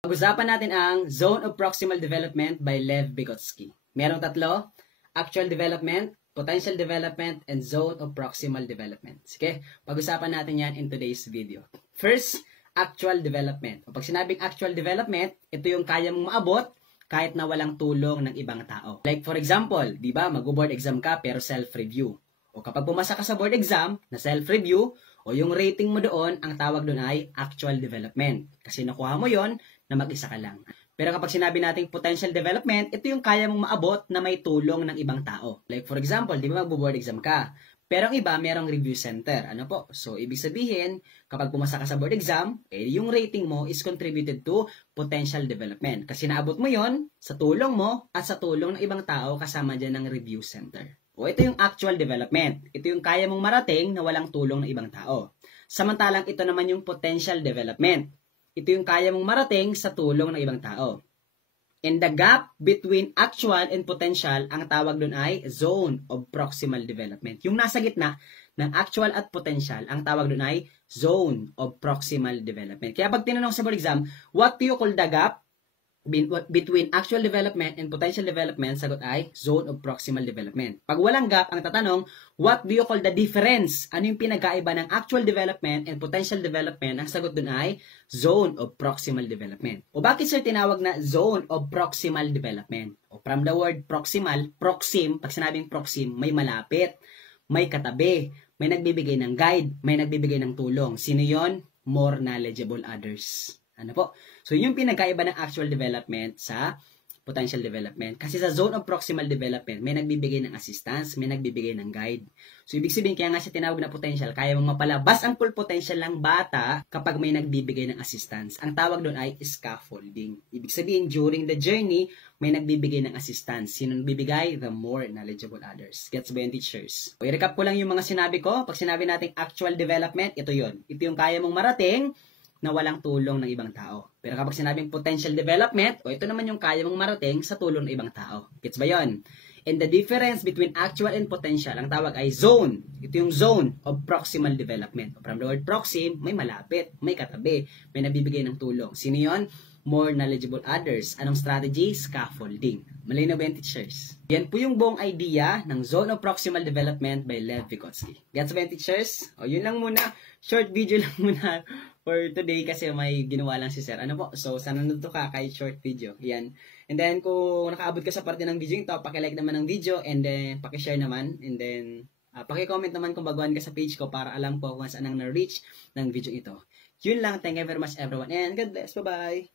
Pag-usapan natin ang Zone of Proximal Development by Lev Vygotsky. Merong tatlo: Actual Development, Potential Development, and Zone of Proximal Development. Sige, pag-usapan natin yan in today's video. First, Actual Development. Pag sinabing Actual Development, ito yung kaya mong maabot kahit na walang tulong ng ibang tao. Like for example, di ba, mag-board exam ka pero self-review. O kapag pumasa ka sa board exam na self-review, o yung rating mo doon, ang tawag doon ay actual development. Kasi nakuha mo yon na mag-isa ka lang. Pero kapag sinabi nating potential development, ito yung kaya mong maabot na may tulong ng ibang tao. Like for example, di ba mag-board exam ka? Pero ang iba, merong review center. Ano po? So, ibig sabihin, kapag pumasa ka sa board exam, yung rating mo is contributed to potential development. Kasi naabot mo yon sa tulong mo at sa tulong ng ibang tao kasama dyan ng review center. O ito yung actual development. Ito yung kaya mong marating na walang tulong ng ibang tao. Samantalang ito naman yung potential development. Ito yung kaya mong marating sa tulong ng ibang tao. And the gap between actual and potential, ang tawag doon ay zone of proximal development. Yung nasa gitna ng actual at potential, ang tawag doon ay zone of proximal development. Kaya pag tinanong sa board exam, what do you call the gap between actual development and potential development, sagot ay zone of proximal development. Pag walang gap, ang tatanong, what do you call the difference? Ano yung pinagkaiba ng actual development and potential development? Ang sagot dun ay zone of proximal development. O bakit sir tinawag na zone of proximal development? O from the word proximal, proxim, pag sinabing proxim, may malapit, may katabi, may nagbibigay ng guide, may nagbibigay ng tulong. Sino yon? More knowledgeable others. Ano po? So, yun yung pinagkaiba ng actual development sa potential development. Kasi sa zone of proximal development, may nagbibigay ng assistance, may nagbibigay ng guide. So, ibig sabihin, kaya nga siya tinawag na potential, kaya mong mapalabas ang full potential ng bata kapag may nagbibigay ng assistance. Ang tawag doon ay scaffolding. Ibig sabihin, during the journey, may nagbibigay ng assistance. Sino nagbibigay? The more knowledgeable others. Gets ba yung teachers? O, i-recap ko lang yung mga sinabi ko. Pag sinabi natin actual development, ito yun. Ito yung kaya mong marating na walang tulong ng ibang tao. Pero kapag sinabing potential development, ito naman yung kaya mong marating sa tulong ng ibang tao. Gets ba yun? And the difference between actual and potential, ang tawag ay zone. Ito yung zone of proximal development. From the word proxim, may malapit, may katabi, may nabibigay ng tulong. Sino yun? More knowledgeable others. Anong strategy? Scaffolding. Malinaw ba yung teachers? Yan po yung buong idea ng Zone of Proximal Development by Lev Vygotsky. Gets ba yung teachers? Yun lang muna. Short video lang muna for today kasi may ginawa lang si sir. Ano po? So, sana nandito ka kahit short video. Yan. And then, kung nakaabot ka sa parte ng video ito, pakilike naman ng video and then, pakishare naman. And then, pakicomment naman kung baguhan ka sa page ko para alam ko kung saan ang na-reach ng video ito. Yun lang. Thank you very much everyone and God bless. Bye-bye.